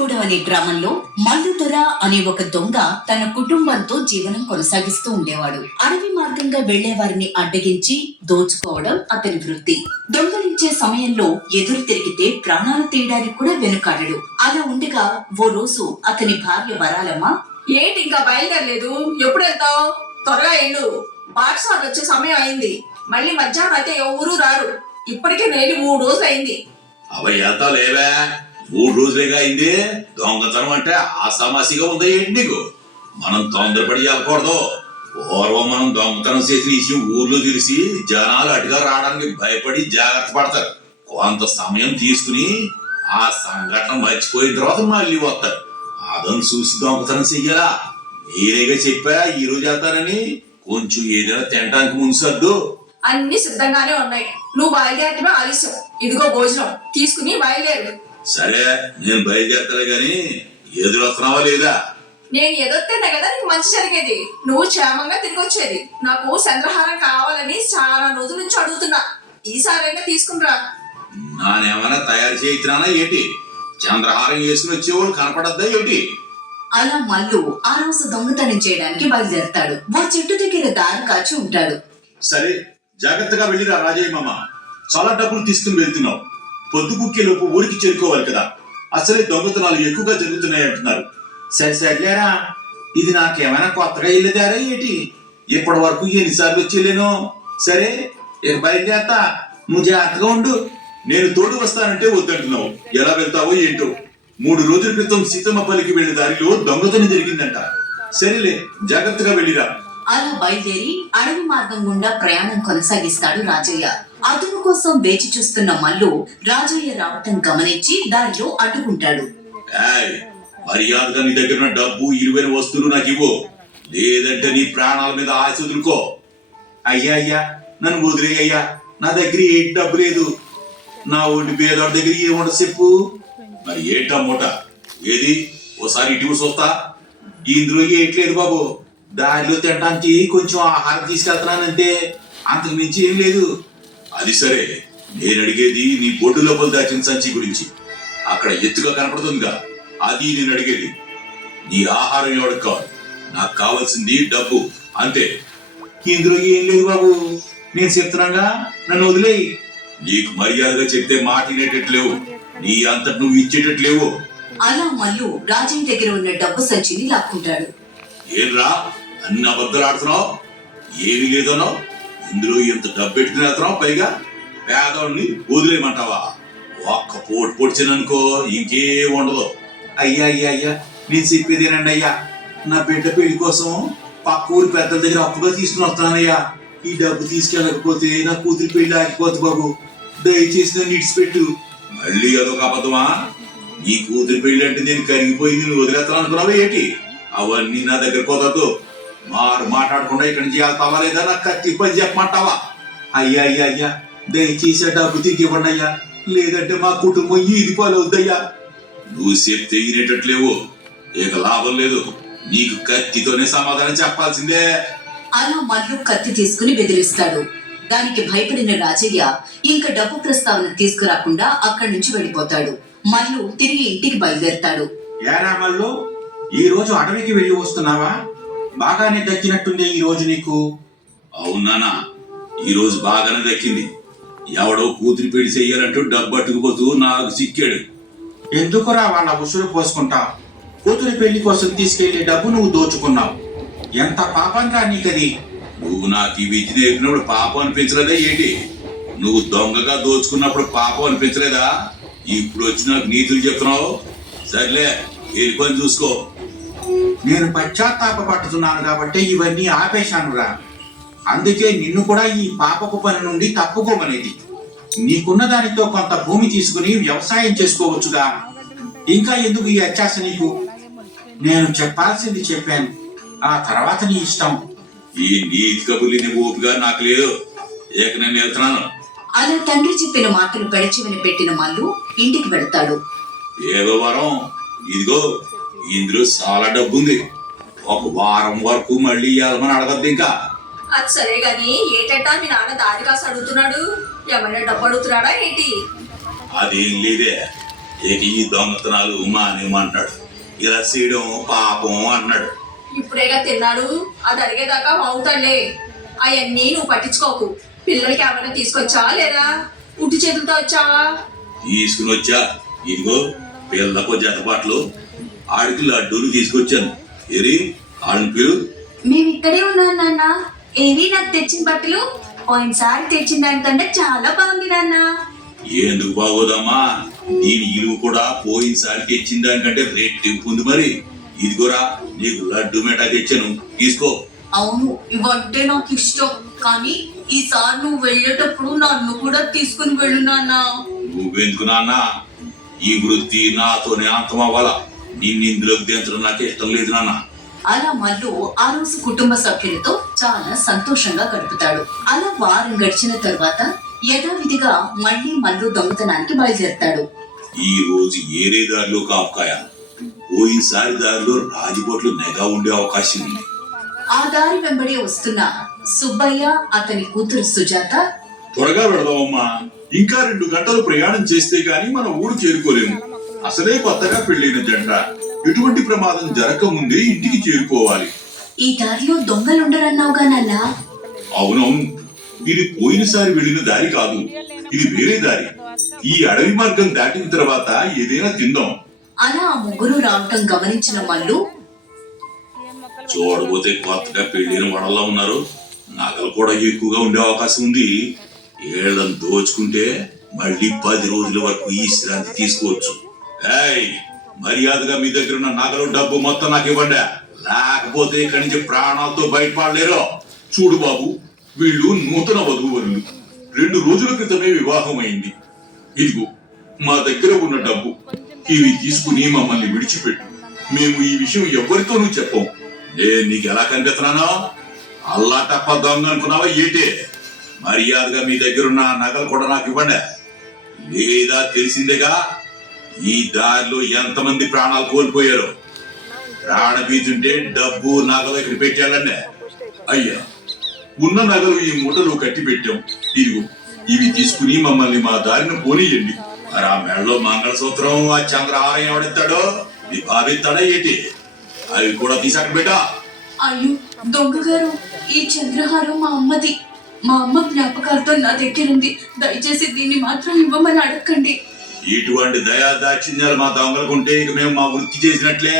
తాడిగూడ అనే గ్రామంలో మల్లుదొర అనే ఒక దొంగ తన కుటుంబంతో జీవనం కొనసాగిస్తూ ఉండేవాడు. అడవి మార్గంగా వెళ్లే వారిని అడ్డగించి దోచుకోవడం అతని వృత్తి. దొంగలించే సమయంలో ఎదురు తిరిగితే ప్రాణాలు తీయడానికి కూడా వెనుకాడడు. అలా ఉండగా ఓ రోజు అతని భార్య వరాలమ్మ, ఏంటి ఇంకా బయలుదేరలేదు? ఎప్పుడు వెళ్తావు? త్వరగా వెళ్ళు, పాఠశాల వచ్చే సమయం అయింది. మళ్ళీ మధ్యాహ్నం అయితే ఎవరు రారు. ఇప్పటికే నేటి 3 రోజులు అయింది. అవి ఎంత లేవే, 3 రోజులేగా అయింది. దొంగతనం అంటే ఆసామాసిగా ఉందా ఏంటి నీకు? మనం తొందరపడి వెళ్ళకూడదు. పూర్వం మనం దొంగతనం చేసిన విషయం ఊర్లో తెలిసి జనాలు అటుగా రావడానికి భయపడి జాగ్రత్త పడతారు. కొంత సమయం తీసుకుని ఆ సంఘటన మర్చిపోయిన తర్వాత మళ్ళీ వస్తారు. అదని చూసి దొంగతనం చెయ్యాలా? నేనేగా చెప్పా ఈ రోజు వెళ్తానని. కొంచెం ఏదైనా తినడానికి ముందు సర్దు. అన్ని సిద్ధంగానే ఉన్నాయి. నువ్వు బయలుదేరటమే ఆలస్యం. ఇదిగో భోజనం తీసుకుని బయలుదేరు. సరే, నేను బయలుదేరతాలే గాని ఎదురొస్తున్నావా లేదా? నేను ఎదొత్తేనే కదా నీకు మంచి జరిగేది. నువ్వు క్షేమంగా తిరిగి వచ్చేది. నాకు చంద్రహారం కావాలని చాలా రోజుల నుంచి అడుగుతున్నా. ఈసారైనా తీసుకునిరా. నానేమైనా తయారు చేయిస్తున్నానా ఏంటి? చంద్రహారం వేసుకుని వచ్చేవాళ్ళు కనపడద్దా ఏంటి? అలా మల్లు ఆ రోజు దొంగతనం చేయడానికి బయలుదేరతాడు. ఓ చెట్టు దగ్గర దారి కాచి ఉంటాడు. సరే, జాగ్రత్తగా వెళ్ళిరా రాజయ్య మామ. చాలా డబ్బులు తీసుకుని వెళ్తున్నావు. పొద్దుగుక్కే లోపు ఊరికి చేరుకోవాలి కదా. అసలే దొంగతనాలు ఎక్కువగా జరుగుతున్నాయి అంటున్నారు. సరే సర్లేరా, ఇది నాకేమైనా కొత్తగా ఇల్లుదారా ఏంటి? ఇప్పటి వరకు ఎన్నిసార్లు వచ్చేలేను. సరే, ఇక బయలుదేరతా. నువ్వు జాగ్రత్తగా ఉండు. నేను తోడు వస్తానంటే వద్దంటున్నావు. ఎలా వెళ్తావో ఏంటో. 3 రోజుల క్రితం సీతమ్మపల్లికి వెళ్లే దారిలో దొంగతనం జరిగిందంట. సరేలే, జాగ్రత్తగా వెళ్ళిరా. అలా బయలుదేరి అడవి మార్గం గుండా ప్రయాణం కొనసాగిస్తాడు రాజయ్య. అతను కోసం వేచి చూస్తున్న మల్లు రాజయ్య రావటం గమనించి దారిలో అడ్డుకుంటాడు. మర్యాదగా నీ దగ్గర డబ్బు, ఇరువైన వస్తువులు నాకు ఇవ్వు, లేదంటే నీ ప్రాణాల మీద ఆశ వదులుకో. అయ్యా అయ్యా, నన్ను వదిలేయ్యా. నా దగ్గర ఏ డబ్బు లేదు. నా ఒంటి పేదోడి దగ్గర ఏముండ చెప్పు. మరి ఏంటా మూట? ఏది ఓసారి ఇటు చూస్తా. ఇందులో ఏట్లేదు బాబు. దారిలో తినడానికి కొంచెం ఆహారం తీసుకెళ్తున్నానంటే, అంతకు మించి ఏం లేదు. అది సరే, నేను అడిగేది నీ బొడ్డు లోపల దాచిన సంచి గురించి. అక్కడ ఎత్తుగా కనపడుతుందిగా, అది నేను అడిగేది. నీ ఆహారం ఎవరికి కావాలి? నాకు కావాల్సింది డబ్బు, అంతే. ఇందులో ఏం లేదు బాబు, నేను చెప్తున్నాగా, నన్ను వదిలేయి. నీకు మర్యాదగా చెప్తే మాట వినేటట్లేవు. నీ అంతటి నువ్వు ఇచ్చేటట్లేవు. అలా మల్లు రాజయ్య దగ్గర ఉన్న డబ్బు సంచిని లాక్కుంటాడు. ఏంరా, అన్ని అబద్ధాలు ఆడుతున్నావు? ఏమీ లేదన్నావు. ఇందులో ఎంత డబ్బు పెట్టుకునేస్తున్నావు? పైగా పేదవాడిని వదిలేయమంటావా? ఒక్క పోటు పొడిచాననుకో ఇంకేం ఉండదు. అయ్యా అయ్యా అయ్యా, నేను చెప్పేదేనండి అయ్యా. నా బిడ్డ పెళ్లి కోసం పక్క ఊరి పెద్దల దగ్గర అప్పుగా తీసుకుని వస్తానయ్యా. ఈ డబ్బు తీసుకెళ్ళకపోతే నా కూతురి పెళ్లి ఆగిపోద్ది బాబు. దయచేసి నన్ను ఇడిచిపెట్టు. మళ్ళీ అదొక అబద్ధమా? నీ కూతురి పెళ్లి అంటే నేను కరిగిపోయింది నువ్వు వదిలేస్తాను అనుకున్నావా ఏంటి? అవన్నీ నా దగ్గర కుదరదు. మాట్లాడకుండా ఇక్కడి నుంచి వెళ్తావా లేదా? నాకు కత్తి పని చెప్పమంటావా? అయ్యా అయ్యా అయ్యా, దయచేసి డబ్బు తిరిగి ఇవ్వండి అయ్యా, లేదంటే మా కుటుంబం ఈది పాలవుద్దయ్యా. నువ్వు చెప్తే వినేటట్లేవు. ఇక లాభం లేదు. నీకు కత్తితోనే సమాధానం చెప్పాల్సిందే. అలా మల్లు కత్తి తీసుకుని బెదిరిస్తాడు. దానికి భయపడిన రాజయ్య ఇంకా డబ్బు ప్రస్తావన తీసుకురాకుండా అక్కడి నుంచి వెళ్ళిపోతాడు. మల్లు తిరిగి ఇంటికి బయలుదేరతాడు. ఏరా మల్లు, ఈ రోజు అడవికి వెళ్ళి వస్తున్నావా? బాగానే దక్కినట్టుంది ఈ రోజు నీకు. అవునానా, ఈ రోజు బాగానే దక్కింది. ఎవడో కూతురి పెళ్లి చెయ్యాలంటూ డబ్బు అట్టుకుపోతూ నాకు సిక్కాడు. ఎందుకురా వాళ్ళ ఉసురు పోసుకుంటావు? కూతురి పెళ్లి కోసం తీసుకెళ్లే డబ్బు నువ్వు దోచుకున్నావు. ఎంత పాపంగా నీకది. నువ్వు నాకు ఈ విద్య నేర్పినప్పుడు పాపం అనిపించలేదా ఏంటి? నువ్వు దొంగగా దోచుకున్నప్పుడు పాపం అనిపించలేదా? ఇప్పుడు వచ్చి నాకు నీతులు చెప్తున్నావు. సర్లే, వెళ్ళిపోయి చూసుకో. నేను పశ్చాత్తాప పడుతున్నాను కాబట్టి ఇవన్నీ ఆపేశానురా. అందుకే నిన్ను కూడా ఈ పాపపు పని నుండి తప్పుకోమనేది. నీకున్న దానితో కొంత భూమి తీసుకుని వ్యవసాయం చేసుకోవచ్చుగా. ఇంకా ఎందుకు ఈ అత్యాశ నీకు? నేను చెప్పాల్సింది చెప్పాను, ఆ తర్వాత నీ ఇష్టం. ఈ నీతి కబుర్ని ఓపిగా నాకు లేదు. ఏక నేను వెళ్తున్నాను. అలా తండ్రి చెప్పిన మాటలు పెడచెవిన పెట్టిన మల్లు ఇంటికి వెళ్తాడు. ఏదో వరం, ఇదిగో ఇందులో చాలా డబ్బు ఉంది. ఒక వారం వరకు మళ్ళీ వెళ్ళమని అడగద్దు ఇంకా. అది సరే గాని ఏటంటా మీ నాన్న దారి కాసి అడుగుతున్నాడు. ఏమైనా డబ్బు అడుగుతున్నాడా ఏంటి? అదేం లేదే. ఇక ఈ దొంగతనాలు మానేమంటాడు, ఇలా చేయడం పాపం అన్నాడు. ఇప్పుడేగా తిన్నాడు, అది అడిగేదాకా అవుతాడులే. అవన్నీ నువ్వు పట్టించుకోకు. పిల్లలకి ఏమైనా తీసుకొచ్చావా లేదా? ఉట్టి చేతులతో వచ్చావా? తీసుకుని వచ్చా, ఇదిగో పిల్లకు జతపాట్లు, ఆడికి లడ్డూలు తీసుకొచ్చాను. ఏరి ఆడిని పిలు. మేము ఇక్కడే ఉన్నాం నాన్న. ఏవి నాకు తెచ్చిన బట్టలు పోయినసారి తెచ్చిన దానికంటే చాలా బాగుంది నాన్న. ఎందుకు బాగోదమ్మా, దీని ఇలువ కూడా పోయినసారి తెచ్చిన దానికంటే రెట్టింపు ఉంది. మరి ఇదిగోరా, నీకు లడ్డు మేటా తెచ్చాను, తీసుకో. అవును, ఇవంటే నాకు ఇష్టం, కానీ ఈసారి నువ్వు వెళ్ళేటప్పుడు నన్ను కూడా తీసుకుని వెళ్ళు నాన్న. నువ్వెందుకు నాన్న, ఈ వృత్తి నాతోనే అంతం అవ్వాలా, నిన్ను ఇందులోకి దించడం నాకు ఇష్టం లేదు నాన్న. అలా మల్లు ఆ రోజు కుటుంబ సభ్యులతో చాలా సంతోషంగా గడుపుతాడు. అలా వారం గడిచిన తరువాత యథావిధిగా మళ్ళీ మల్లు దొంగతనానికి బయలుదేరతాడు. ఈ రోజు ఏరే దారిలో కాపుకాయ, పోయినసారి దారిలో రాజబోట్లు నెగా ఉండే అవకాశం ఉంది. ఆ దారి వెంబడి వస్తున్న సుబ్బయ్య, అతని కూతురు సుజాత, త్వరగా వెళదామమ్మా, ఇంకా 2 గంటలు ప్రయాణం చేస్తే గాని మన ఊరు చేరుకోలేము. అసలే కొత్తగా పెళ్లిన జంట, ఎటువంటి ప్రమాదం జరగకముందే ఇంటికి చేరుకోవాలి. ఈ దారిలో దొంగలుండరన్నావుగా నాన్న. అవునవును, ఇది పోయినసారి వెళ్ళిన దారి కాదు, ఇది వేరే దారి. ఈ అడవి మార్గం దాటిన తర్వాత ఏదైనా తిందాం. అలా ఆ ముగ్గురు రావటం గమనించిన మల్లు, చూడబోతే కొత్తగా పెళ్లిన వడల్లా ఉన్నారు, నగలు కూడా ఎక్కువగా ఉండే అవకాశం ఉంది. ఏళ్ళని దోచుకుంటే మళ్ళీ 10 రోజుల వరకు ఈ శ్రాంతి తీసుకోవచ్చు. ఏయ్, మర్యాదగా మీ దగ్గర ఉన్న నగలు డబ్బు మొత్తం నాకు ఇవ్వండి, లేకపోతే ఇక్కడి నుంచి ప్రాణాలతో బయటపడలేరు. చూడు బాబు, వీళ్ళు నూతన వధూవరులు, 2 రోజుల క్రితమే వివాహం అయింది. ఇదిగో మా దగ్గర ఉన్న డబ్బు, ఇవి తీసుకుని మమ్మల్ని విడిచిపెట్టు. మేము ఈ విషయం ఎవరితోనూ చెప్పం. నేను నీకు ఎలా కనిపిస్తున్నానో, అల్లా తప్ప దొంగ అనుకున్నావా ఏంటి? మర్యాదగా మీ దగ్గరున్న నగలు కూడా నాకు ఇవ్వండి, లేదా తెలిసిందేగా ఈ దారిలో ఎంతమంది ప్రాణాలు కోల్పోయారు. ప్రాణభీతుంటే డబ్బు నగలు ఇక్కడ పెట్టాలండి. అయ్యా, ఉన్న నగలు ఈ మూటలో కట్టి పెట్టాం, ఇదిగో ఇవి తీసుకుని మమ్మల్ని మా దారిని పోనీయండి. మరి ఆ మెడలో మంగళసూత్రం, ఆ చంద్రహారం ఎవడెత్తాడో నీ బాబెత్తాడా ఏంటి? అవి కూడా తీసి అక్కడ పెట్టా. అయ్యో దొంగ గారు, ఈ చంద్రహారం మా అమ్మది. మా అమ్మ జ్ఞాపకాలతో నా దగ్గరుంది. దయచేసి దీన్ని మాత్రం ఇవ్వమని అడగండి. ఇటువంటి దయా దాక్షిణ్యాలు మా దొంగలకుంటే ఇక మేము మా వృత్తి చేసినట్లే.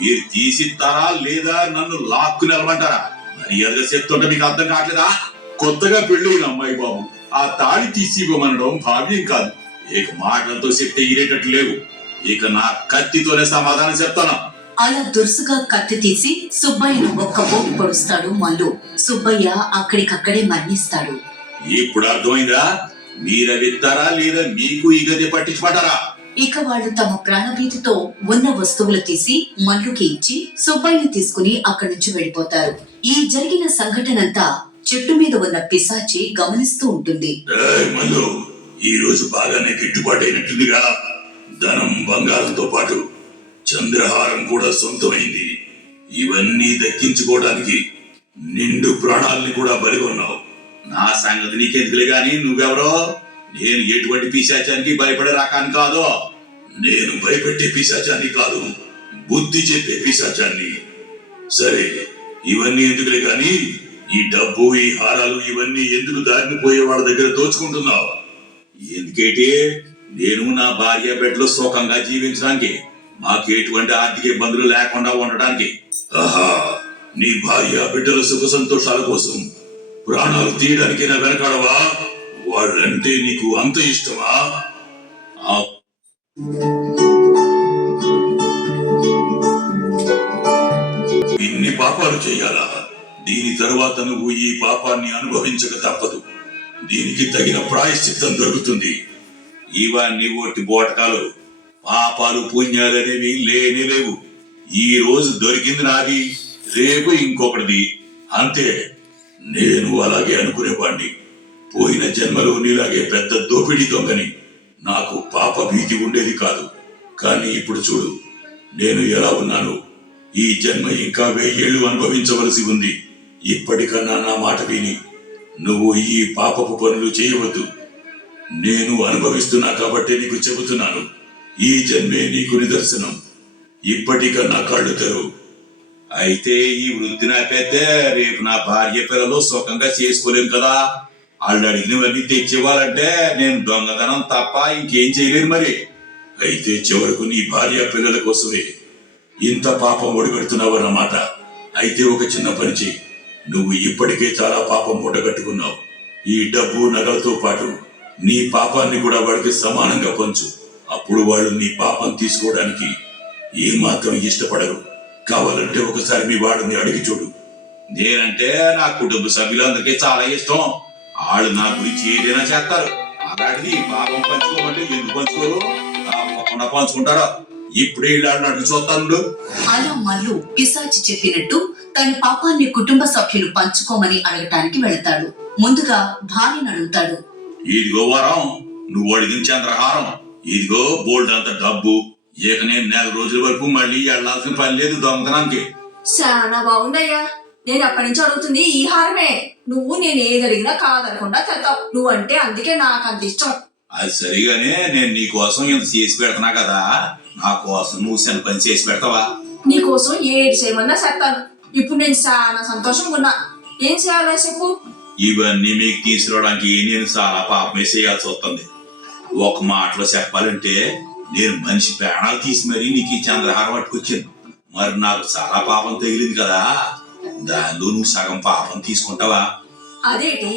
మీరు తీసిస్తారా లేదా నన్ను లాక్కు నిలబడ్డారా? మర్యాదగా చెప్తుంటే మీకు అర్థం కావట్లేదా? కొత్తగా పెళ్ళైన అమ్మాయి బాబు, ఆ తాళి తీసి ఇవ్వమనడం భావ్యం కాదు. ఇక మాటలతో చెప్తే ఇరేటట్టు లేవు. ఇక నా కత్తితోనే సమాధానం చెప్తాను. అలా దురుసుగా కత్తి తీసి సుబ్బయ్యను ఒక్క పోటు పొడుస్తాడు మల్లు. సుబ్బయ్య అక్కడికక్కడే మరణిస్తాడు. ఇప్పుడు అర్థమైందా? మీరవిస్తారా లేదా మీకు ఈ గది పట్టించుకుంటారా? ఇక వాళ్ళు తమ ప్రాణభీతితో ఉన్న వస్తువులు తీసి మల్లుకి ఇచ్చి సుబ్బయ్యను తీసుకుని అక్కడి నుంచి వెళ్ళిపోతారు. ఈ జరిగిన సంఘటనంతా చెట్టు మీద ఉన్న పిశాచి గమనిస్తూ ఉంటుంది. ఏయ్ మల్లు, ఈ రోజు బాగానే గిట్టుబాటు అయినట్టుందిగా. ధనం, బంగారంతో పాటు చంద్రహారం కూడా సొంతమైంది. ఇవన్నీ దక్కించుకోవడానికి నిండు ప్రాణాలని కూడా బలిగొన్నావు. నా సంగతి నీకెందుకులే గాని, నువ్వెవరో? నేను ఎటువంటి పిశాచానికి భయపడే రకాన్ని కాదు. నేను భయపెట్టే పిశాచాన్ని కాదు, బుద్ధి చెప్పే పిశాచాన్ని. సరే, ఇవన్నీ ఎందుకులే గాని, ఈ డబ్బు, ఈ హారాలు ఇవన్నీ ఎందుకు దారిని పోయే వాళ్ళ దగ్గర దోచుకుంటున్నావు? ఎందుకంటే నేను నా భార్య బిడ్డలు సుఖంగా జీవించడానికి, మాకు ఎటువంటి ఆర్థిక ఇబ్బందులు లేకుండా ఉండడానికి. ఆహా, నీ భార్య బిడ్డల సుఖ సంతోషాల కోసం ప్రాణాలు తీయడానికి నా వెనకాడవా? వాళ్ళంటే నీకు అంత ఇష్టమా? ఇన్ని పాపాలు చేయాలా? దీని తరువాత నువ్వు ఈ పాపాన్ని అనుభవించక తప్పదు. దీనికి తగిన ప్రాయశ్చిత్తం దొరుకుతుంది. ఇవన్నీ ఒట్టి బోటకాలు. పాపాలు పుణ్యాలనేవి లేనే లేవు. ఈ రోజు దొరికింది నాది, రేపు ఇంకొకటిది, అంతే. నేను అలాగే అనుకునేవాణ్ణి. పోయిన జన్మలో నీలాగే పెద్ద దోపిడీ దొంగని. నాకు పాప భీతి ఉండేది కాదు. కానీ ఇప్పుడు చూడు నేను ఎలా ఉన్నాను. ఈ జన్మ ఇంకా 1000 ఏళ్లు అనుభవించవలసి ఉంది. ఇప్పటికన్నా నా మాట విని నువ్వు ఈ పాపపు పనులు చేయవద్దు. నేను అనుభవిస్తున్నా కాబట్టి నీకు చెబుతున్నాను. ఈ జన్మే నీకు నిదర్శనం. ఇప్పటిక నా కళ్ళు తెరువు. అయితే ఈ వృత్తి నాకైతే రేపు నా భార్య పిల్లలు సుఖంగా చేసుకోలేను కదా. వాళ్ళు అడిగినవన్నీ తెచ్చివ్వాలంటే నేను దొంగతనం తప్ప ఇంకేం చేయలేను మరి. అయితే చివరకు నీ భార్య పిల్లల కోసమే ఇంత పాపం ఒడిగడుతున్నావు అన్నమాట. అయితే ఒక చిన్న పని చెయ్యి. నువ్వు ఇప్పటికే చాలా పాపం మూటగట్టుకున్నావు. ఈ డబ్బు నగలతో పాటు నీ పాపాన్ని కూడా వాడికి సమానంగా పంచు. అప్పుడు వాళ్ళు నీ పాపం తీసుకోవడానికి ఏమాత్రం ఇష్టపడరు. కావాలంటే ఒకసారి మీ వాడిని అడిగి చూడు. నేనంటే నా కుటుంబ సభ్యులందరికీ చాలా ఇష్టం. వాళ్ళు నా గురించి ఏదైనా చేస్తారు. అలాంటిది పాపం పంచుకోమంటే ఎందుకు పంచుకోరు? తప్పకుండా పంచుకుంటారా? ఇప్పుడే ఇళ్ళని అడిగి చూస్తాను. అలా మల్లు పిశాచి చెప్పినట్టు తన పాపాన్ని కుటుంబ సభ్యులు పంచుకోమని అడగటానికి వెళతాడు. ముందుగా భార్యను అడుగుతాడు. ఇదిగో వరం, నువ్వు అడిగిన చంద్రహారం. ఇదిగో బోల్డ్ అంత డబ్బు. ఇక నేను 4 రోజుల వరకు మళ్ళీ వెళ్లాల్సిన పని లేదు దొంగతనానికి. చాలా బాగుందయ్యా. నేను అప్పటి నుంచి అడుగుతుంది ఈ హారమే. నువ్వు నేను ఏది అడిగినా కాదనకుండా తెస్తావు. నువ్వంటే అందుకే నాకు అంత ఇష్టం. అది సరిగానే నేను నీ కోసం ఇంత చేసి పెడతానా కదా. నా కోసం నువ్వు చిన్న పని చేసి పెడతావా? నీకోసం ఏది చేయమన్నా చేస్తాను. ఇప్పుడు నేను చాలా సంతోషంగా ఉన్నా. ఏం చేయాలో చెప్పు. ఇవన్నీ మీకు తీసుకురావడానికి నేను చాలా పాపమే చేయాల్సి వస్తుంది. ఒక మాటలో చెప్పాలంటే నేను మనిషి ప్రాణాలు తీసి మరీ నీకు ఈ చంద్రహారం పట్టుకొచ్చాను. మరి నాకు చాలా పాపం తగిలింది కదా. దానిలో నువ్వు సగం పాపం తీసుకుంటావా? అదేంటి,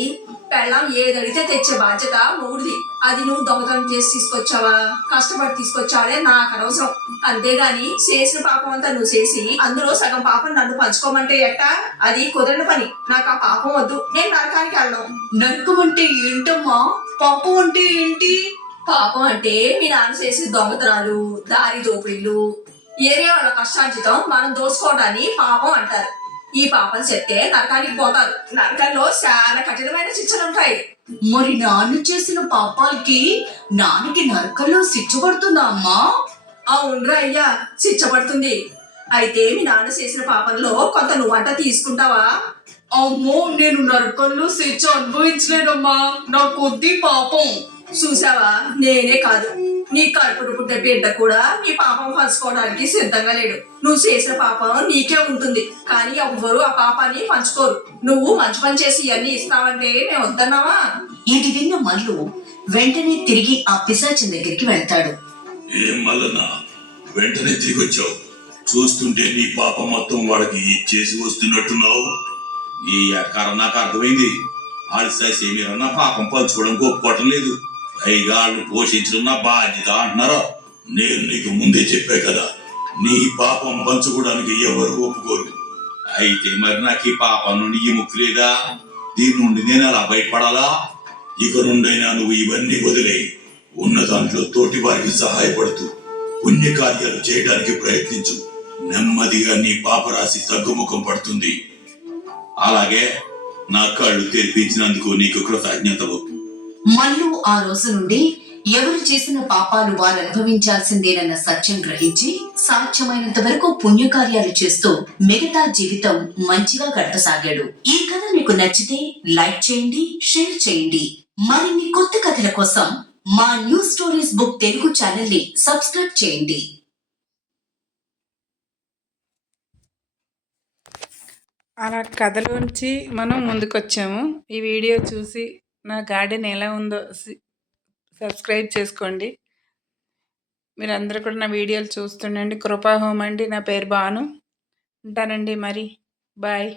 పెళ్ళాం ఏది అడిగితే తెచ్చే బాధ్యత మూడిది. అది నువ్వు దొంగతనం చేసి తీసుకొచ్చావా, కష్టపడి తీసుకొచ్చావే నాకు అనవసరం. అంతేగాని చేసిన పాపం అంతా నువ్వు చేసి అందులో సగం పాపం నన్ను పంచుకోమంటే ఎట్టా? అది కుదరని పని. నాకు ఆ పాపం వద్దు. నేను నరకానికి వెళ్ళను. నరకం అంటే ఏంటమ్మా? పాపం అంటే ఏంటి? పాపం అంటే మీ నాన్న చేసే దొంగతనాలు, దారి దోపిడీలు, ఏరియా వాళ్ళ కష్టార్జితం మనం దోసుకోవడాన్ని పాపం అంటారు. ఈ పాపం చెప్తే నరకానికి పోతారు. నరకంలో చాలా కఠినమైన శిక్షలు ఉంటాయి. మరి నాన్న చేసిన పాపాలకి నాన్నకి నరకంలో శిక్ష పడుతుందా అమ్మా? అవునరా అయ్యా, శిక్ష పడుతుంది. అయితే మీ నాన్న చేసిన పాపంలో కొంత నువ్వంట తీసుకుంటావా? అమ్మో, నేను నరకంలో శిక్ష అనుభవించలేనమ్మా. నా కొద్ది పాపం. చూసావా, నేనే కాదు నీ కడుపుడు పుట్టే బిడ్డ కూడా నీ పాపం పంచుకోవడానికి సిద్ధంగా లేడు. నువ్వు చేసిన పాపం నీకే ఉంటుంది, కానీ ఎవ్వరూ ఆ పాపాన్ని పంచుకోరు. నువ్వు మంచి పని చేసి ఇవన్నీ ఇస్తావంటే మేము వద్దన్నావా? ఇది విన్న మల్లు వెంటనే తిరిగి ఆ పిశాచం దగ్గరికి వెళ్తాడు. ఏం మల్లన్నా, వెంటనే తిరిగి వచ్చావు. చూస్తుంటే నీ పాపం మొత్తం వాడికి ఇచ్చేసి వస్తున్నట్టున్నావు. నీ ఎటకారం నాకు అర్థమైంది. ఆడి ససి మీరన్నా పాపం పంచుకోవడం ఒప్పుకోవటం లేదు. పైగా వాళ్ళు పోషించడం నా బాధ్యత అంటున్నారా? నేను నీకు ముందే చెప్పా కదా, నీ పాపం పంచుకోవడానికి ఎవరు ఒప్పుకోరు. అయితే మరి నాకు ఈ పాపం నుండి ఈ ముక్తి లేదా? దీని నుండి నేను అలా బయటపడాలా? ఇక నుండైనా నువ్వు ఇవన్నీ వదిలేయి. ఉన్న దాంట్లో తోటి వారికి సహాయపడుతూ పుణ్యకార్యాలు చేయడానికి ప్రయత్నించు. నెమ్మదిగా నీ పాపరాశి తగ్గుముఖం పడుతుంది. అలాగే నా కళ్ళు తెరిపించినందుకు నీకు కృతజ్ఞతలు. మల్లు ఆ రోజు నుండి ఎవరు చేసిన పాపాలు వారు అనుభవించాల్సిందేనన్న సత్యం గ్రహించి సాధ్యమైనంత వరకు పుణ్యకార్యాలు చేస్తూ మిగతా జీవితం మంచిగా గడపసాగాడు. ఈ కథ మీకు నచ్చితే లైక్ చేయండి, షేర్ చేయండి. మరిన్ని కొత్త కథల కోసం మా new stories book Telugu channel ని సబ్స్క్రైబ్ చేయండి. అలా కథలోంచి మనం ముందుకొచ్చాము. ఈ వీడియో చూసి నా గార్డెన్ ఎలా ఉందో సబ్స్క్రైబ్ చేసుకోండి. మీరందరూ కూడా నా వీడియోలు చూస్తుండండి. కృపా హోమ్ అండి. నా పేరు భాను. ఉంటానండి మరి. బాయ్.